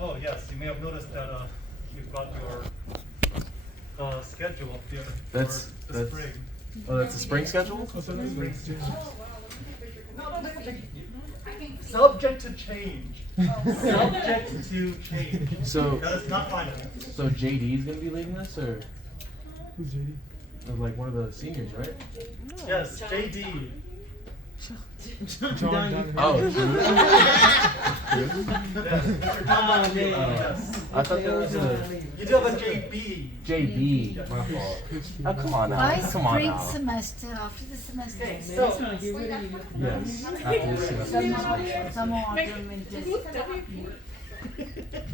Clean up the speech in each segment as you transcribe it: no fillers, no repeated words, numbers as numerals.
Oh yes, you may have noticed that you've got your schedule up there That's for the spring. Oh, that's a spring schedule? Spring subject to change. Subject to change. So That is not final. so JD is gonna be leading this, or Who's JD? like one of the seniors, right? Yes, JD. John. Oh, true. Yes, Mr. Tom, yes. I thought that was a You do have a JB. JB. Yes. My fault. Oh, come on By now. Come on spring now. semester, after the semester, Okay, so Yes. After this semester. summer, autumn, winter.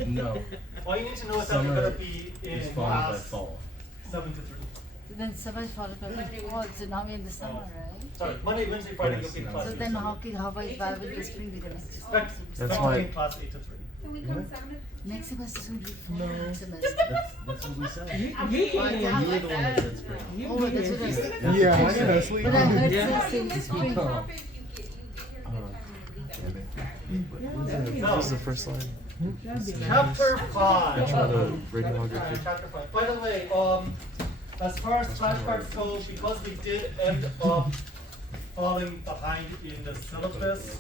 No. all you need to know is that you're Summer going to be is in followed by class fall. 7 to 3. Then summer is followed by fall, so now we're in the summer, right? Sorry, Monday, Wednesday, Friday you'll be in class So 8 then to 3. how will the spring be the next? Expect That's to why- be in class 8 to 3. Can we come 7 Next semester is going to be fall semester. That's what we said. Yeah. You were the one that said spring. Oh, that's what I said. Yeah, I know. Sleep. But I heard Yeah. say spring. Spring. Oh. No. This is the first line. Chapter 5. Which one? The regular Chapter 5. By the way, as far as flashcards go, because we did end up falling behind in the syllabus,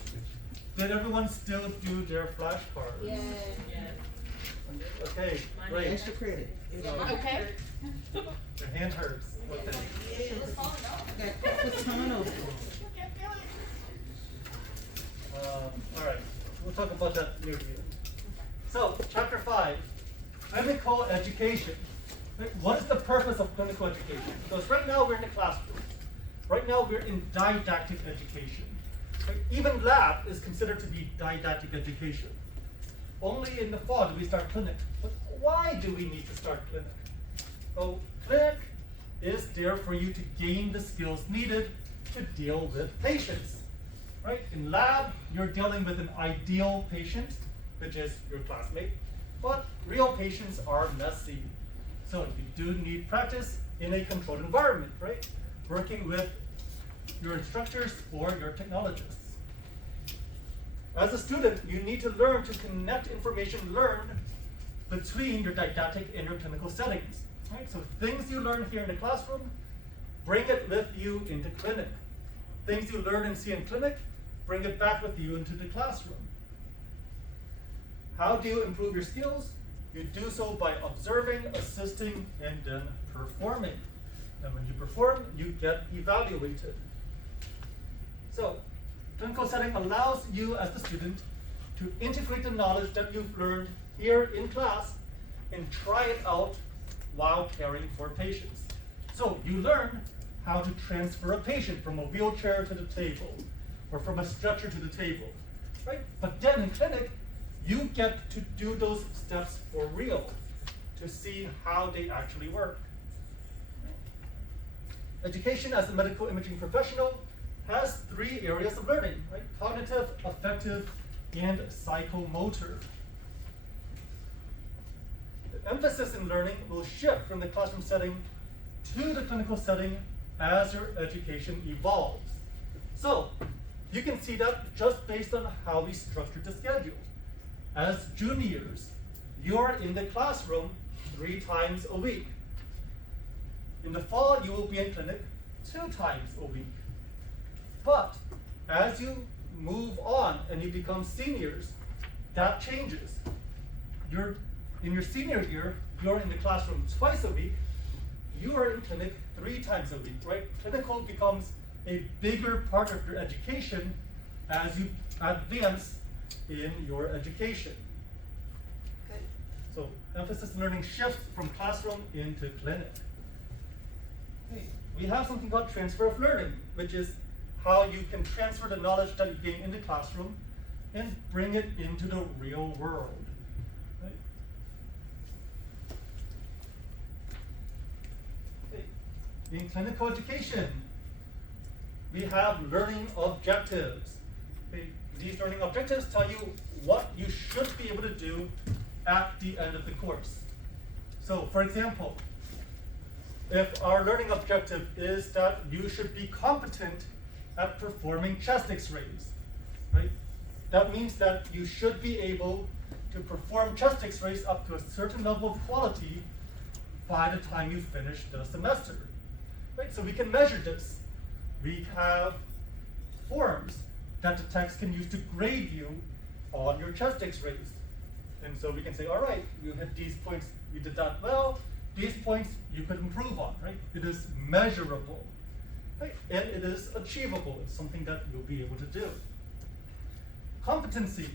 did everyone still do their flashcards? Yeah. Okay, great. Extra credit. Okay. Your hand hurts. What then? All right, we'll talk about that near the end. So, chapter 5, clinical education. Right, what is the purpose of clinical education? Because right now we're in the classroom. Right now we're in didactic education. Right? Even lab is considered to be didactic education. Only in the fall do we start clinic. But why do we need to start clinic? Well, clinic is there for you to gain the skills needed to deal with patients. Right? In lab, you're dealing with an ideal patient, which is your classmate, but real patients are messy. So you do need practice in a controlled environment, right? Working with your instructors or your technologists. As a student, you need to learn to connect information learned between your didactic and your clinical settings. Right? So things you learn here in the classroom, bring it with you into clinic. Things you learn and see in clinic, bring it back with you into the classroom. How do you improve your skills? You do so by observing, assisting, and then performing. And when you perform, you get evaluated. So, clinical setting allows you as the student to integrate the knowledge that you've learned here in class and try it out while caring for patients. So, you learn how to transfer a patient from a wheelchair to the table or from a stretcher to the table, right? But then in clinic, you get to do those steps for real to see how they actually work. Education as a medical imaging professional has 3 areas of learning, right? Cognitive, affective, and psychomotor. The emphasis in learning will shift from the classroom setting to the clinical setting as your education evolves. So, you can see that just based on how we structured the schedule. As juniors, you're in the classroom 3 times a week. In the fall, you will be in clinic 2 times a week. But as you move on and you become seniors, that changes. In your senior year, you're in the classroom twice a week. You are in clinic 3 times a week, right? Clinical becomes a bigger part of your education as you advance in your education. Good. So emphasis in learning shifts from classroom into clinic. Okay. We have something called transfer of learning, which is how you can transfer the knowledge that you gain in the classroom and bring it into the real world. Right? Okay. In clinical education, we have learning objectives. Okay. These learning objectives tell you what you should be able to do at the end of the course. So, for example, if our learning objective is that you should be competent at performing chest x-rays, right? That means that you should be able to perform chest x-rays up to a certain level of quality by the time you finish the semester. Right? So we can measure this. We have forms that the techs can use to grade you on your chest x-rays. And so we can say, all right, you hit these points, you did that well, these points you could improve on, right? It is measurable, right? And it is achievable. It's something that you'll be able to do. Competency,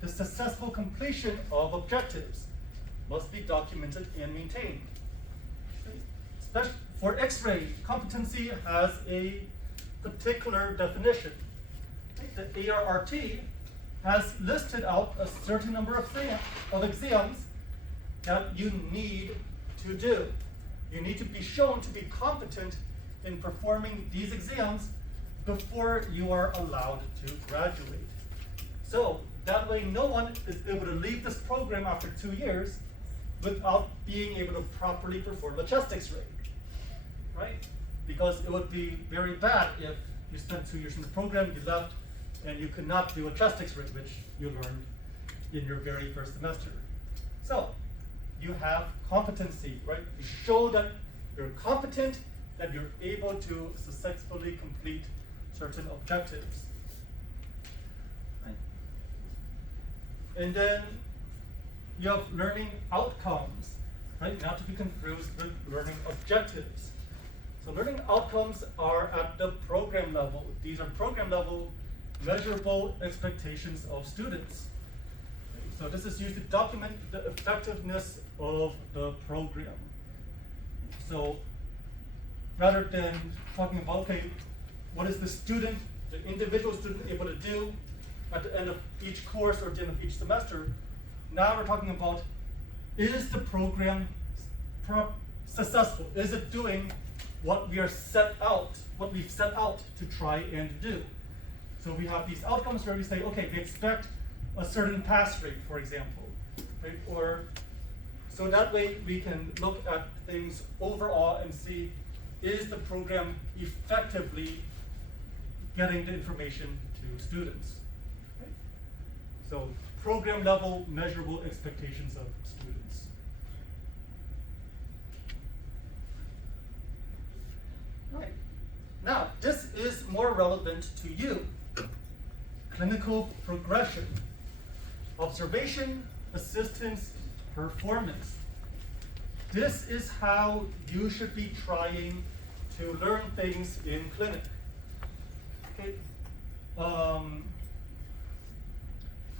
the successful completion of objectives, must be documented and maintained. Especially for X-ray, competency has a particular definition. The ARRT has listed out a certain number of exams that you need to do. You need to be shown to be competent in performing these exams before you are allowed to graduate. So that way no one is able to leave this program after 2 years without being able to properly perform a chest x-ray, right? Because it would be very bad if you spent 2 years in the program, you left, and you could not do a chest x-ray, which you learned in your very first semester. So you have competency, right? You show that you're competent, that you're able to successfully complete certain objectives. Right? And then you have learning outcomes, right? Not to be confused with learning objectives. So learning outcomes are at the program level. These are program level measurable expectations of students. So this is used to document the effectiveness of the program. So rather than talking about, okay, what is the student, the individual student able to do at the end of each course or at the end of each semester, now we're talking about, is the program successful? Is it doing what we are set out, what we've set out to try and do? So we have these outcomes where we say, okay, we expect a certain pass rate, for example, right? Or so that way we can look at things overall and see, is the program effectively getting the information to students? Right? So program level measurable expectations of students. Right. Now, this is more relevant to you. Clinical progression, observation, assistance, performance. This is how you should be trying to learn things in clinic. Okay.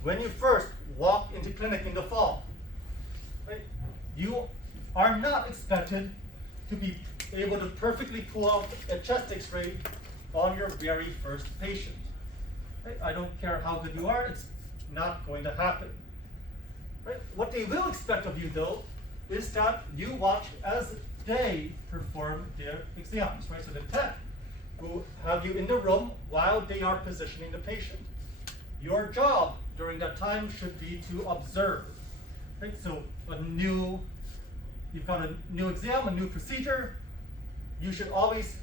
When you first walk into clinic in the fall, right, you are not expected to be able to perfectly pull out a chest x-ray on your very first patient. Right? I don't care how good you are, it's not going to happen. Right? What they will expect of you though is that you watch as they perform their exams, right? So the tech will have you in the room while they are positioning the patient. Your job during that time should be to observe, right? So you've got a new exam, a new procedure, you should always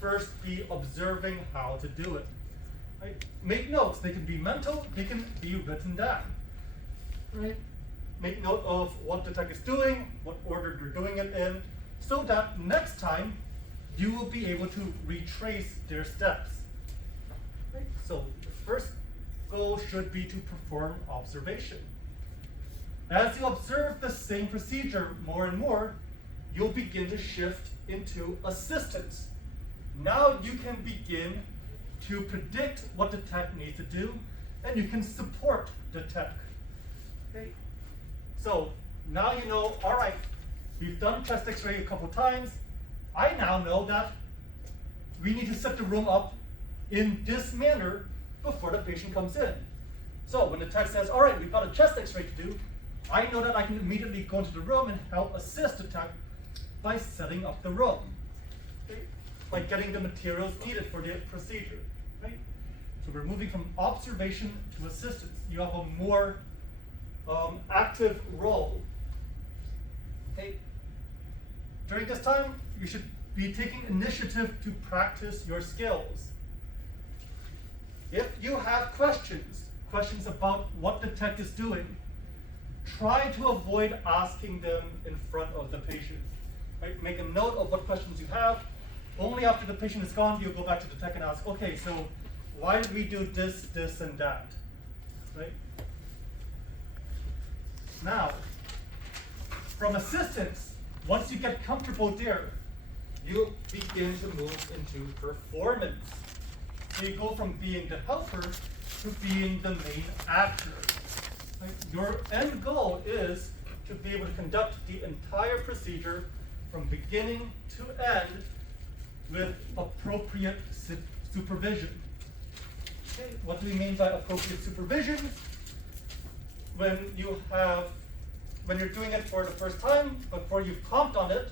first be observing how to do it. Right? Make notes, they can be mental, they can be written down. Right? Make note of what the tech is doing, what order they're doing it in, so that next time you will be able to retrace their steps. Right? So the first goal should be to perform observation. As you observe the same procedure more and more, you'll begin to shift into assistance. Now you can begin to predict what the tech needs to do, and you can support the tech. Okay? So now you know, all right, we've done chest x-ray a couple times. I now know that we need to set the room up in this manner before the patient comes in. So when the tech says, all right, we've got a chest x-ray to do, I know that I can immediately go into the room and help assist the tech by setting up the room. Okay? By getting the materials needed for the procedure. Right? So we're moving from observation to assistance. You have a more active role. Okay? During this time, you should be taking initiative to practice your skills. If you have questions about what the tech is doing, try to avoid asking them in front of the patient. Right? Make a note of what questions you have. Only after the patient is gone do you go back to the tech and ask, okay, so why did we do this, this, and that? Right? Now, from assistance, once you get comfortable there, you begin to move into performance. So you go from being the helper to being the main actor. Right? Your end goal is to be able to conduct the entire procedure from beginning to end with appropriate supervision. Okay, what do we mean by appropriate supervision? When you're doing it for the first time, before you've comped on it,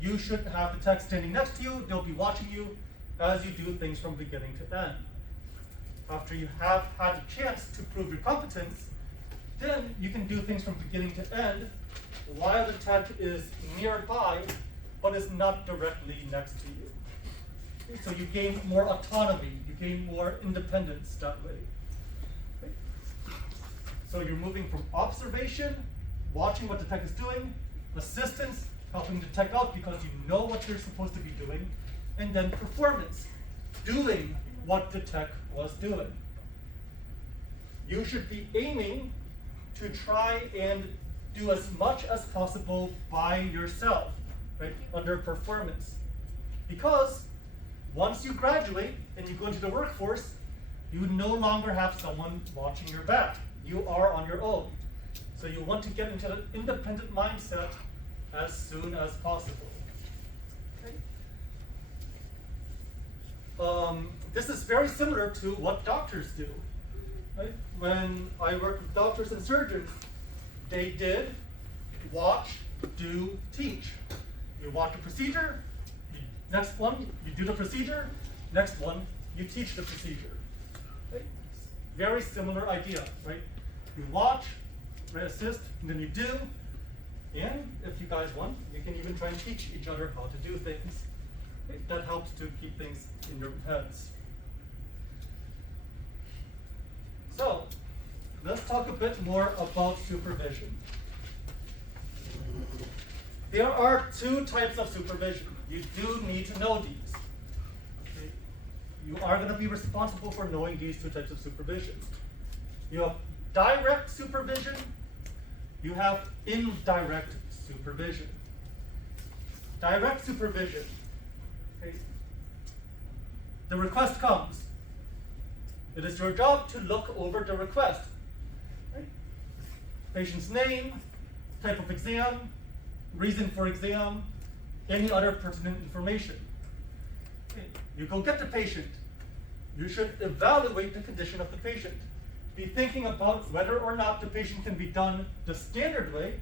you should have the tech standing next to you. They'll be watching you as you do things from beginning to end. After you have had a chance to prove your competence, then you can do things from beginning to end while the tech is nearby, but is not directly next to you. So you gain more autonomy, you gain more independence that way. Okay? So you're moving from observation, watching what the tech is doing, assistance, helping the tech out because you know what you're supposed to be doing, and then performance, doing what the tech was doing. You should be aiming to try and do as much as possible by yourself, right, under performance. Because once you graduate and you go into the workforce, you no longer have someone watching your back. You are on your own. So you want to get into an independent mindset as soon as possible. Okay. This is very similar to what doctors do. Right? When I work with doctors and surgeons, they did watch, do, teach. You watch the procedure, next one, you do the procedure, next one, you teach the procedure. Right? Very similar idea, right? You watch, right, assist, and then you do. And if you guys want, you can even try and teach each other how to do things. Okay? That helps to keep things in your heads. So, let's talk a bit more about supervision. There are two types of supervision. You do need to know these. Okay? You are going to be responsible for knowing these two types of supervision. You have direct supervision, you have indirect supervision. Direct supervision. Okay? The request comes. It is your job to look over the request. Right? Patient's name, type of exam, reason for exam, any other pertinent information. Okay. You go get the patient. You should evaluate the condition of the patient. Be thinking about whether or not the patient can be done the standard way,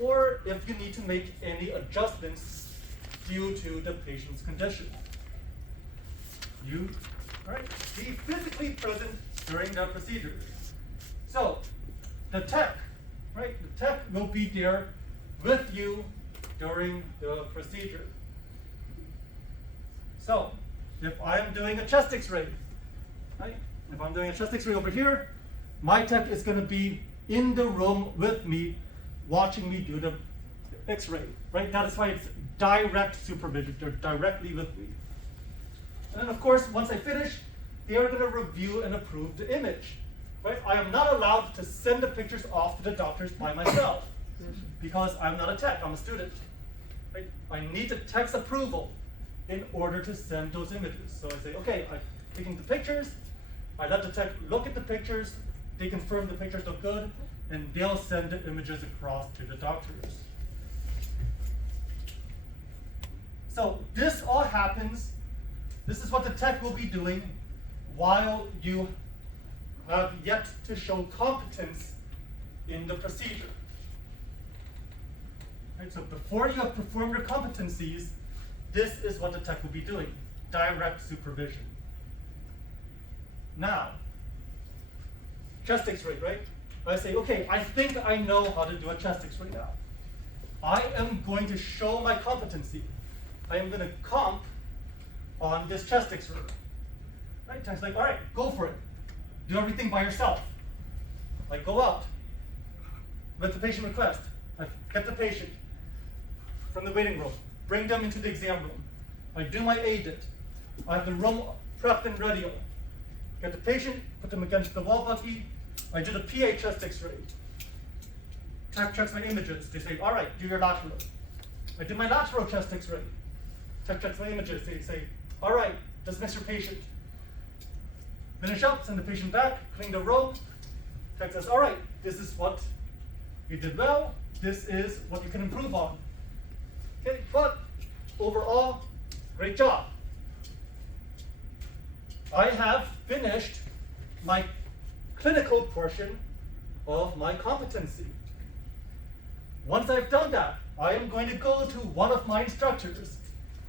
or if you need to make any adjustments due to the patient's condition. You, right, be physically present during the procedure. So, the tech, right, the tech will be there with you during the procedure. So, if I'm doing a chest x-ray, right, if I'm doing a chest x-ray over here, my tech is going to be in the room with me, watching me do the x-ray, right? That is why it's direct supervision. They're directly with me. And then of course, once I finish, they are going to review and approve the image, right? I am not allowed to send the pictures off to the doctors by myself because I'm not a tech, I'm a student, right? I need the tech's approval in order to send those images. So I say, okay, I'm taking the pictures, I let the tech look at the pictures, they confirm the pictures look good, and they'll send the images across to the doctors. So this all happens, this is what the tech will be doing while you have yet to show competence in the procedure. Right, so before you have performed your competencies, this is what the tech will be doing, direct supervision. Now, chest x-ray, right? I say, okay, I think I know how to do a chest x-ray now. I am going to show my competency. I am going to comp on this chest x-ray. Right? Tech's like, all right, go for it. Do everything by yourself. Like, go out. with the patient request. I get the patient from the waiting room, bring them into the exam room. I do my ADIT. I have the room prepped and ready. Get the patient, put them against the wall bucky. I do the PA chest x-ray. Tech checks my images. They say, all right, do your lateral. I do my lateral chest x-ray. Tech checks my images. They say, all right, dismiss your patient. Finish up, send the patient back, clean the room. Tech says, all right, this is what you did well. This is what you can improve on. Okay, but overall, great job. I have finished my clinical portion of my competency. Once I've done that, I am going to go to one of my instructors,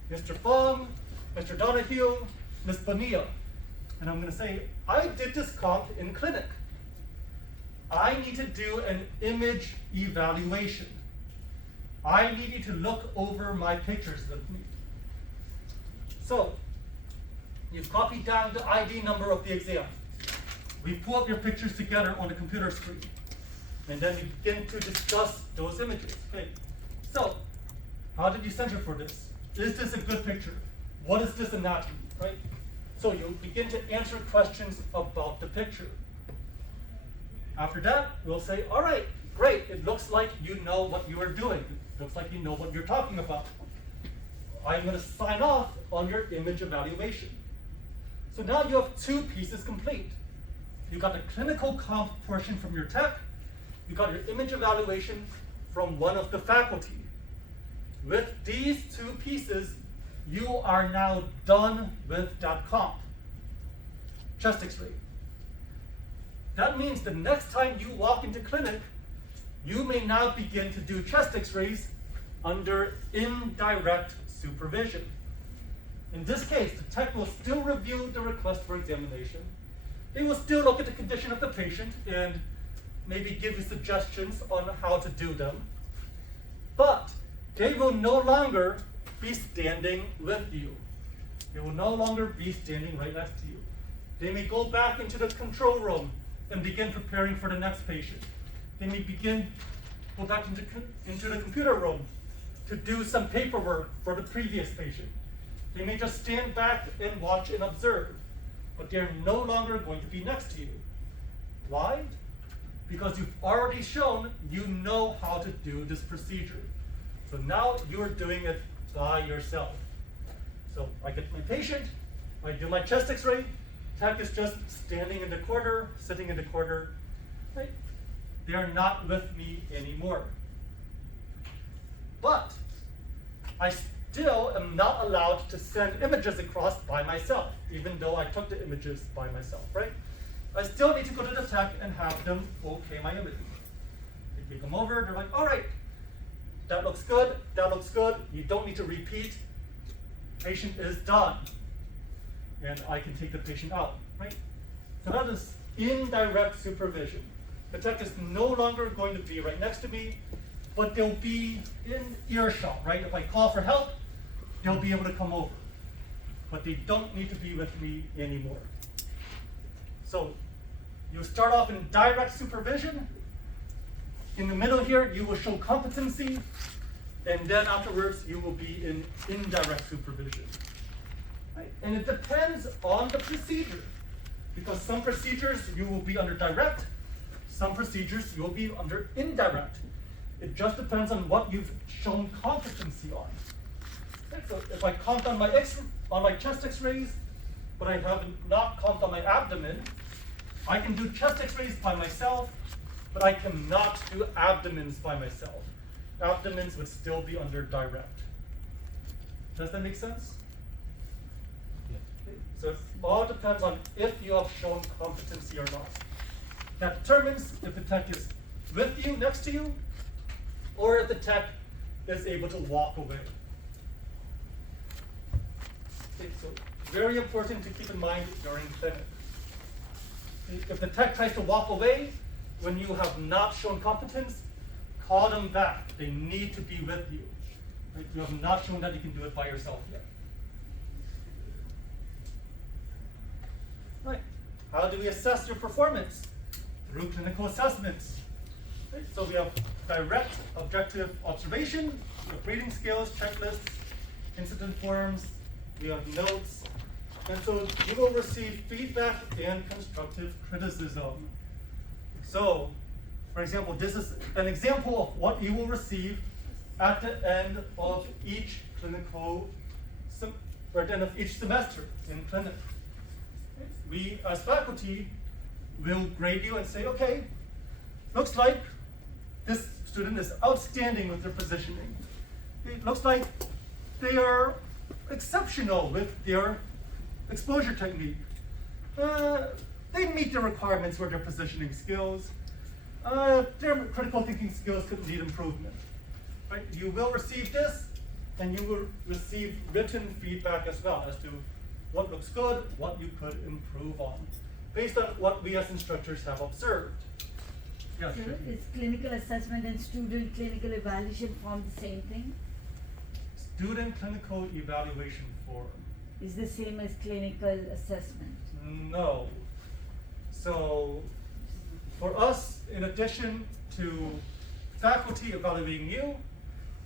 Mr. Phung, Mr. Donahue, Ms. Bonilla, and I'm going to say, I did this comp in clinic. I need to do an image evaluation. I need you to look over my pictures with me. So, you've copied down the ID number of the exam. We pull up your pictures together on the computer screen. And then we begin to discuss those images. Okay. So, how did you censor for this? Is this a good picture? What is this anatomy? Right? So you begin to answer questions about the picture. After that, we'll say, all right, great. It looks like you know what you are doing. It looks like you know what you're talking about. I'm going to sign off on your image evaluation. So now you have two pieces complete. You got the clinical comp portion from your tech. You got your image evaluation from one of the faculty. With these two pieces, you are now done with that comp. Chest x-ray. That means the next time you walk into clinic, you may now begin to do chest x-rays under indirect supervision. In this case, the tech will still review the request for examination. They will still look at the condition of the patient and maybe give you suggestions on how to do them. But they will no longer be standing with you. They will no longer be standing right next to you. They may go back into the control room and begin preparing for the next patient. They may go back into the computer room to do some paperwork for the previous patient. They may just stand back and watch and observe, but they're no longer going to be next to you. Why? Because you've already shown you know how to do this procedure. So now you're doing it by yourself. So I get my patient, I do my chest x-ray, tech is just standing in the corner, sitting in the corner, right? They are not with me anymore. But I still am not allowed to send images across by myself, even though I took the images by myself, right? I still need to go to the tech and have them okay my images. They take them over, they're like, all right, that looks good, you don't need to repeat, patient is done. And I can take the patient out, right? So that is indirect supervision. The tech is no longer going to be right next to me, but they'll be in earshot, right? If I call for help, they'll be able to come over. But they don't need to be with me anymore. So you start off in direct supervision. In the middle here, you will show competency. And then afterwards, you will be in indirect supervision. Right? And it depends on the procedure. Because some procedures you will be under direct, some procedures you will be under indirect. It just depends on what you've shown competency on. Okay, so if I comped on my chest x-rays, but I have not comped on my abdomen, I can do chest x-rays by myself, but I cannot do abdomens by myself. Abdomens would still be under direct. Does that make sense? Okay, so it all depends on if you have shown competency or not. That determines if the tech is with you, next to you, or if the tech is able to walk away. Okay, so very important to keep in mind during clinic. If the tech tries to walk away when you have not shown competence, call them back. They need to be with you. Right? You have not shown that you can do it by yourself yet. Right. How do we assess your performance? Through clinical assessments. Right, so we have direct objective observation, we have reading skills, checklists, incident forms, we have notes, and so you will receive feedback and constructive criticism. So, for example, this is an example of what you will receive at the end of each clinical, or at the end of each semester in clinic. We, as faculty, will grade you and say, okay, looks like this student is outstanding with their positioning. It looks like they are exceptional with their exposure technique. They meet the requirements for their positioning skills. Their critical thinking skills could need improvement. Right? You will receive this, and you will receive written feedback as well as to what looks good, what you could improve on, based on what we as instructors have observed. Yes, So Shruti? is clinical assessment and student clinical evaluation form the same thing? Student clinical evaluation form. Is the same as clinical assessment? No. So, for us, in addition to faculty evaluating you,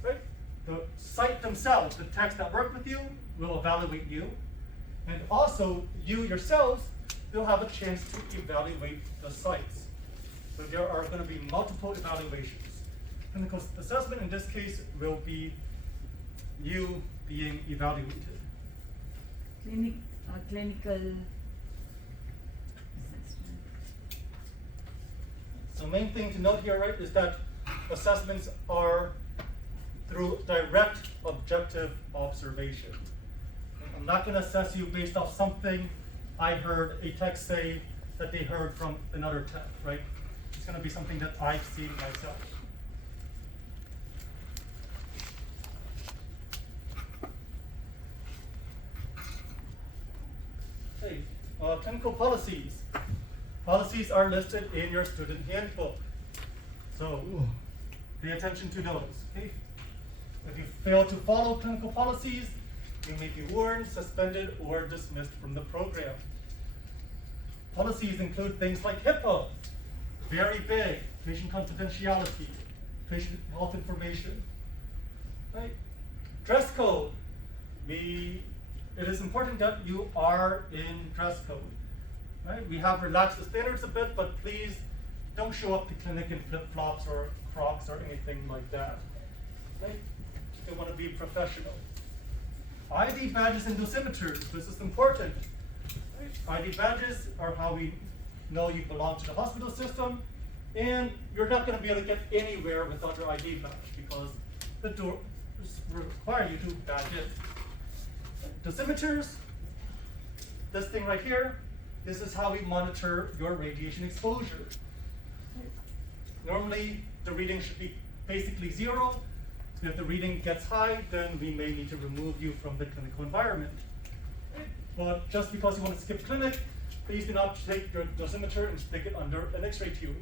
right, the site themselves, the techs that work with you, will evaluate you, and also you yourselves will have a chance to evaluate the sites. So there are going to be multiple evaluations. Clinical assessment in this case will be you being evaluated. Clinical assessment. So main thing to note here, right, is that assessments are through direct objective observation. I'm not going to assess you based off something I heard a tech say that they heard from another tech, right? It's going to be something that I've seen myself. Okay, clinical policies. Policies are listed in your student handbook. So pay attention to those, okay? If you fail to follow clinical policies, you may be warned, suspended, or dismissed from the program. Policies include things like HIPAA, very big, patient confidentiality, patient health information, right? Dress code. It is important that you are in dress code, right? We have relaxed the standards a bit, but please don't show up to clinic in flip-flops or Crocs or anything like that, right? You want to be professional. ID badges and dosimeters, this is important. Right? ID badges are how we know you belong to the hospital system, and you're not going to be able to get anywhere without your ID badge because the door require you to badge in. Dosimeters, this thing right here, this is how we monitor your radiation exposure. Normally, the reading should be basically 0. If the reading gets high, then we may need to remove you from the clinical environment. But just because you want to skip clinic, please do not take your dosimeter and stick it under an X-ray tube.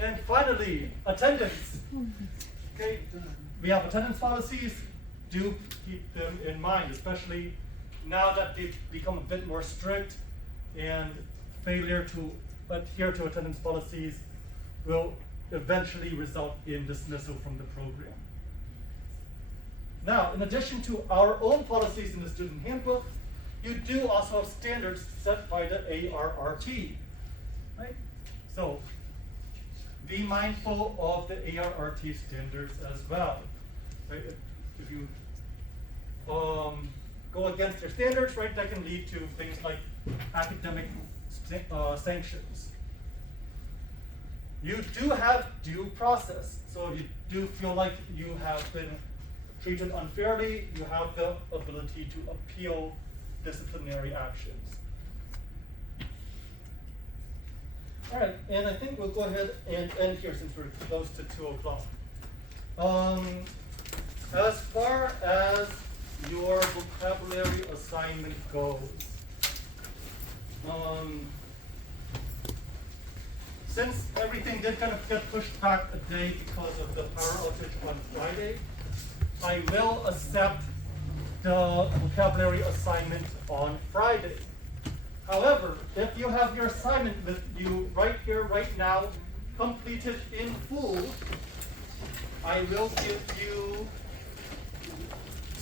And finally, attendance. Okay, we have attendance policies. Do keep them in mind, especially now that they've become a bit more strict, and failure to adhere to attendance policies will eventually result in dismissal from the program. Now, in addition to our own policies in the student handbook, you do also have standards set by the ARRT, right? So, be mindful of the ARRT standards as well, right? If you go against their standards, right, that can lead to things like academic sanctions. You do have due process, so if you do feel like you have been treated unfairly, you have the ability to appeal disciplinary actions. All right, and I think we'll go ahead and end here since we're close to 2 o'clock. As far as your vocabulary assignment goes, since everything did kind of get pushed back a day because of the power outage on Friday, I will accept the vocabulary assignment on Friday. However, if you have your assignment with you right here, right now, completed in full, I will give you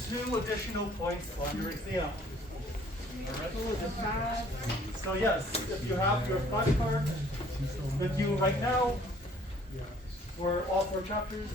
2 additional points on your exam. Alright? So yes, if you have your flashcard with you right now for all 4 chapters,